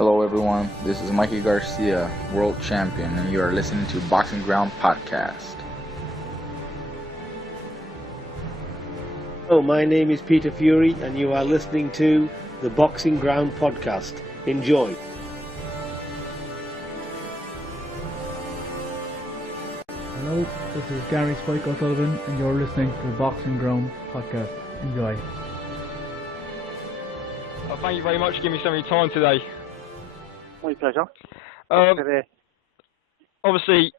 Hello everyone, this is Mikey Garcia, World Champion, and you are listening to Boxing Ground Podcast. Hello, my name is Peter Fury, and you are listening to the Boxing Ground Podcast. Enjoy. Hello, this is Gary Spike O'Sullivan, and you're listening to the Boxing Ground Podcast. Enjoy. Thank you very much for giving me some of your time today. My pleasure. Obviously,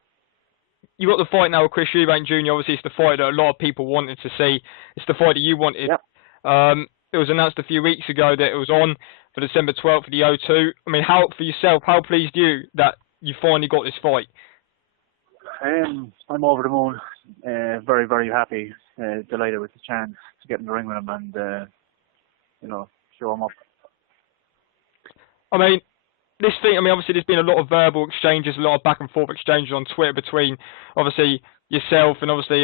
you got the fight now with Chris Eubank Jr. Obviously, it's the fight that a lot of people wanted to see. It's the fight that you wanted. Yep. It was announced a few weeks ago that it was on for December 12th for the O2. I mean, how pleased you that you finally got this fight? I'm over the moon. Very, very happy. Delighted with the chance to get in the ring with him and, show him up. I mean, obviously there's been a lot of verbal exchanges, a lot of back and forth exchanges on Twitter between, obviously, yourself and obviously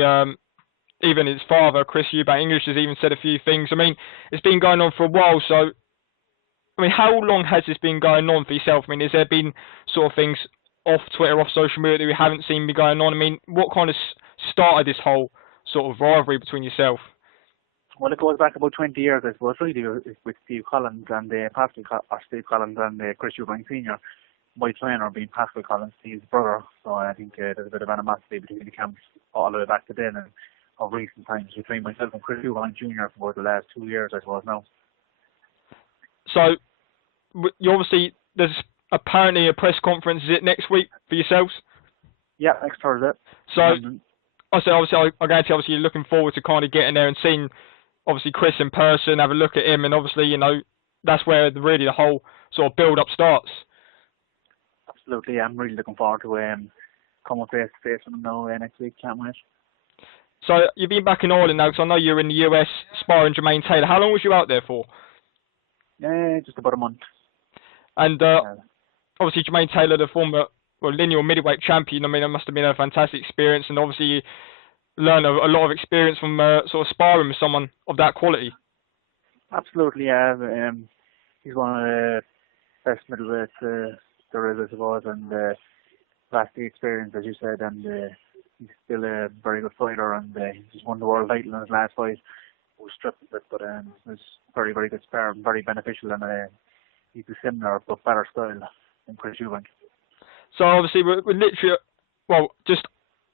even his father, Chris Eubank English, has even said a few things. I mean, it's been going on for a while, so, I mean, how long has this been going on for yourself? I mean, has there been sort of things off Twitter, off social media that we haven't seen be going on? I mean, what kind of started this whole sort of rivalry between yourself? Well, it goes back about 20 years, I suppose, really, with Steve Collins and Steve Collins and Chris Eubank Sr. My trainer being Pascal Collins, Steve's brother. So I think there's a bit of animosity between the camps all the way back to then and of recent times between myself and Chris Eubank Jr. for the last 2 years, I suppose, now. So, you obviously, there's apparently a press conference, is it next week for yourselves? Yeah, next Thursday. So, I guarantee obviously you're looking forward to kind of getting there and seeing obviously Chris in person, have a look at him, and obviously, that's where really the whole sort of build-up starts. Absolutely, I'm really looking forward to coming face-to-face with him now next week, can't wait. So, you've been back in Ireland now, because I know you're in the US sparring Jermaine Taylor. How long was you out there for? Just about a month. And obviously Jermaine Taylor, the former lineal middleweight champion, I mean, it must have been a fantastic experience, and obviously you learn a lot of experience from sort of sparring with someone of that quality. Absolutely, yeah. He's one of the best middleweights there is, I suppose, and vastly experienced, as you said, and he's still a very good fighter, and he just won the world title in his last fight. He was stripped of it, but it was very, very good sparring, very beneficial, and he's a similar but better style than Chris Eubank. So obviously we're literally, just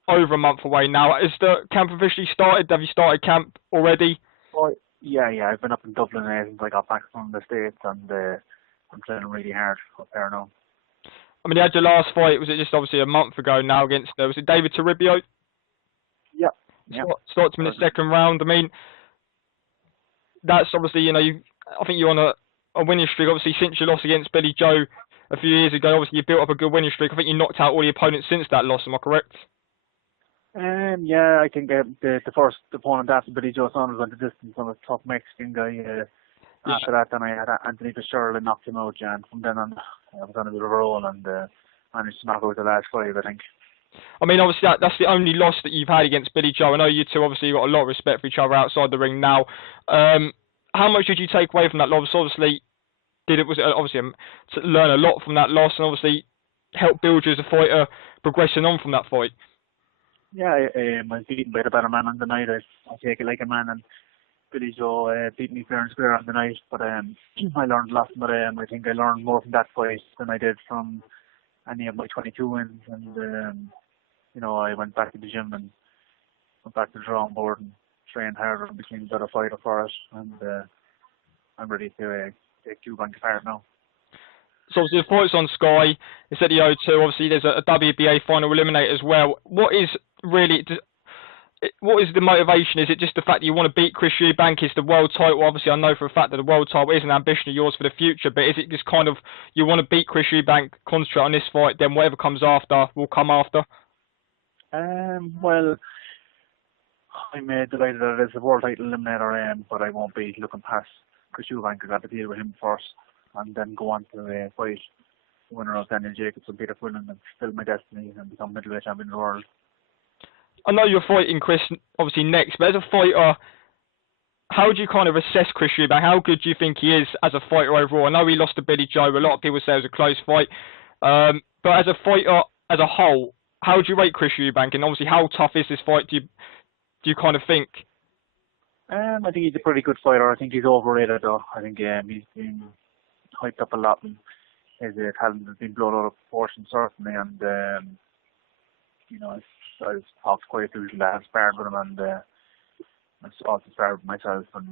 over a month away now. Is the camp officially started? Have you started camp already? Oh, yeah. I've been up in Dublin since I got back from the States, and I'm training really hard up there now. I mean, you had your last fight, was it just obviously a month ago now against, was it David Toribio? Yeah. Started him in the second round. I mean, that's obviously, I think you're on a winning streak, obviously, since your loss against Billy Joe a few years ago. Obviously, you built up a good winning streak. I think you knocked out all your opponents since that loss, am I correct? Yeah, I think the first opponent after Billy Joe Saunders went the distance on a tough Mexican guy. After that, then I had Anthony Fitzgerald and knocked him out, and from then on, I was on a bit of a roll and managed to knock out the last five, I think. I mean, obviously, that's the only loss that you've had against Billy Joe. I know you two obviously got a lot of respect for each other outside the ring now. How much did you take away from that loss? Obviously, to learn a lot from that loss and obviously help build you as a fighter progressing on from that fight? Yeah, I was beaten by the better man on the night. I take it like a man, and Billy Joe beat me fair and square on the night. But I learned a lot from it. I think I learned more from that fight than I did from any of my 22 wins. And I went back to the gym and went back to the drawing board and trained harder and became a better fighter for it. And I'm ready to take Eubank apart now. So obviously the fight's on Sky. It's at the O2. Obviously there's a WBA final eliminator as well. What is the motivation? Is it just the fact that you want to beat Chris Eubank? Is the world title? Obviously I know for a fact that the world title is an ambition of yours for the future, but is it just kind of you want to beat Chris Eubank, concentrate on this fight, then whatever comes after will come after? Well, I'm delighted that it's a world title eliminator, but I won't be looking past Chris Eubank. I got to deal with him first and then go on to fight the winner of Daniel Jacobs and Peter Quinlan and fulfill my destiny and become middleweight champion of the world. I know you're fighting Chris obviously next, but as a fighter, how do you kind of assess Chris Eubank? How good do you think he is as a fighter overall? I know he lost to Billy Joe. A lot of people say it was a close fight. But as a fighter as a whole, how do you rate Chris Eubank? And obviously, how tough is this fight, do you kind of think? I think he's a pretty good fighter. I think he's overrated, though. I think he's been hyped up a lot, and his talent has been blown out of proportion, certainly. And, I've talked quite a few people that have sparred with him, and I've also sparred with myself, and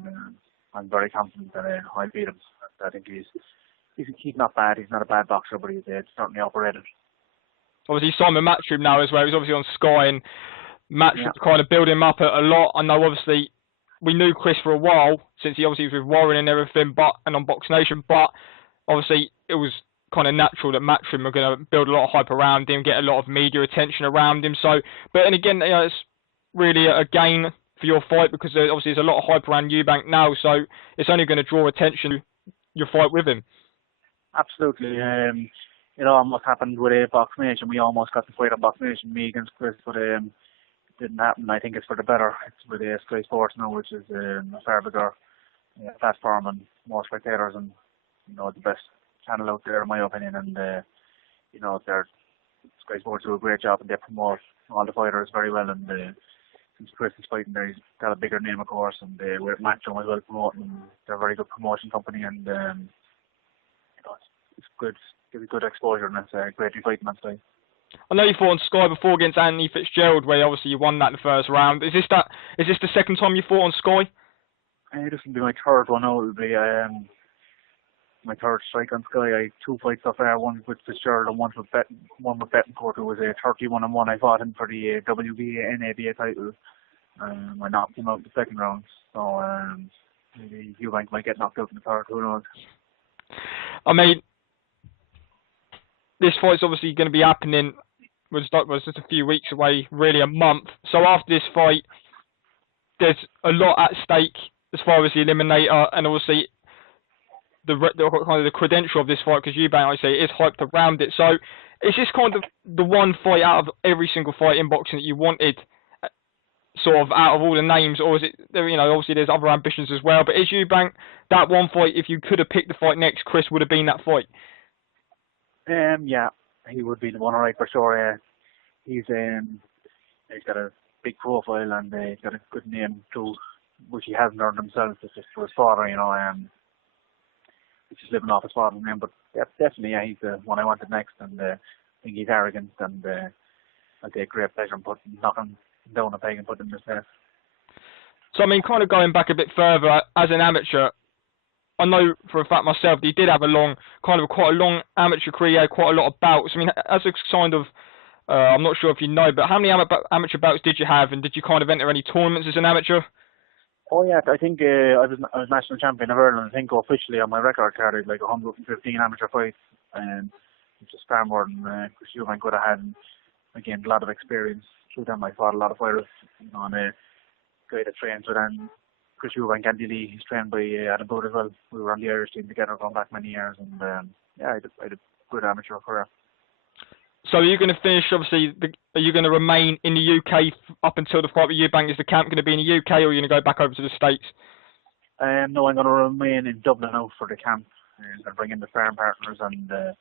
I'm very confident that I'll beat him. I think he's not bad. He's not a bad boxer, but he's certainly overrated. Obviously, Simon Matchroom now as well. He's obviously on Sky, and Matchroom kind of building him up a lot. I know, obviously, we knew Chris for a while, since he obviously was with Warren and everything, and on Box Nation, but obviously it was kind of natural that Matchroom were going to build a lot of hype around him, get a lot of media attention around him. So, but and again, it's really a gain for your fight, because obviously there's a lot of hype around Eubank now, so it's only going to draw attention to your fight with him. Absolutely. What happened with Box Nation, we almost got the fight on Box Nation, me against Chris, but it didn't happen. I think it's for the better. It's with Sky Sports now, which is a far bigger platform and more spectators, and the best channel out there, in my opinion. And Sky Sports do a great job, and they promote all the fighters very well. And since Chris is fighting there, he's got a bigger name, of course, and we're Matchroom as well promoting. They're a very good promotion company, and it's good. Gives good exposure, and it's a great fighting on Sky. I know you fought on Sky before against Anthony Fitzgerald, where obviously you won that in the first round. Is this the second time you fought on Sky? This will be my third one now. It will be my third strike on Sky. I had 2 fights so far, one with Fitzgerald and one with Betancourt, who was a 31-1. I fought him for the WBA NABA title. I knocked him out in the second round, so maybe Eubank might get knocked out in the third, who knows. I mean, this fight's obviously going to be happening, was just a few weeks away, really a month. So after this fight, there's a lot at stake as far as the eliminator, and obviously the kind of the credential of this fight, because Eubank, like I say, is hyped around it. So is this kind of the one fight out of every single fight in boxing that you wanted, sort of out of all the names, or is it, obviously there's other ambitions as well, but is Eubank that one fight? If you could have picked the fight next, Chris would have been that fight? Yeah, he would be the one, alright, for sure. He's got a big profile, and he's got a good name too, which he hasn't earned himself. It's just for his father, he's just living off his father's name. But definitely, he's the one I wanted next, and I think he's arrogant, and I'll take great pleasure in knocking down a peg and putting him in his place. So I mean, kind of going back a bit further, as an amateur, I know for a fact myself that he did have quite a long amateur career, had quite a lot of bouts. I mean, as a kind of, I'm not sure if you know, but how many amateur bouts did you have, and did you kind of enter any tournaments as an amateur? Oh yeah, I think I was national champion of Ireland. I think officially on my record card I had like 115 amateur fights, which is far more than Chris Eubank would have had. And again, a lot of experience through them. I fought a lot of fighters, and a guy that trains with them. Chris Eubank, Andy Lee, he's trained by Adam Bout as well. We were on the Irish team together going back many years, and I had a good amateur career. So are you going to finish, obviously, are you going to remain in the UK up until the fight with Eubank? Is the camp going to be in the UK, or are you going to go back over to the States? No, I'm going to remain in Dublin now for the camp. I'm going to bring in the farm partners, and I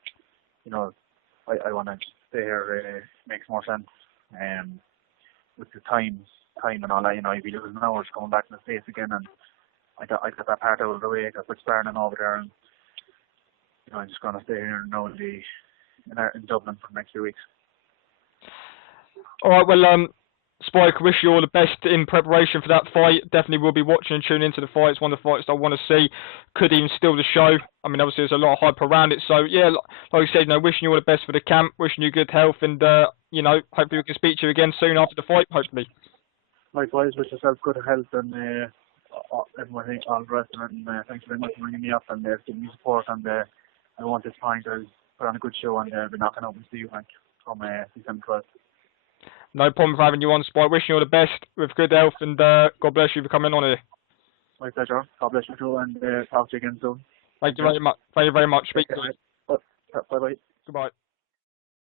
want to stay here. Makes more sense. With the time and all that, you'd be losing hours coming back to the States again, and I got that part out of the way. I got sparring over there, and I'm just going to stay here now in Dublin for the next few weeks. All right, well, Spike, wish you all the best in preparation for that fight. Definitely will be watching and tuning into the fight. It's one of the fights I want to see. Could even steal the show. I mean, obviously there's a lot of hype around it. So yeah, like I said, wishing you all the best for the camp. Wishing you good health, and hopefully we can speak to you again soon after the fight. Hopefully. Likewise, wish yourself good health, and everyone, all the rest of it. And thanks very much for bringing me up and giving me support. And I want this point to put on a good show, and be knocking out and see you from December 12th. No problem for having you on, Spike. Wishing you all the best with good health, and God bless you for coming on here. My pleasure. God bless you too, and talk to you again soon. Thank you very much. Thank you very much. Speak to you. Bye bye. Goodbye.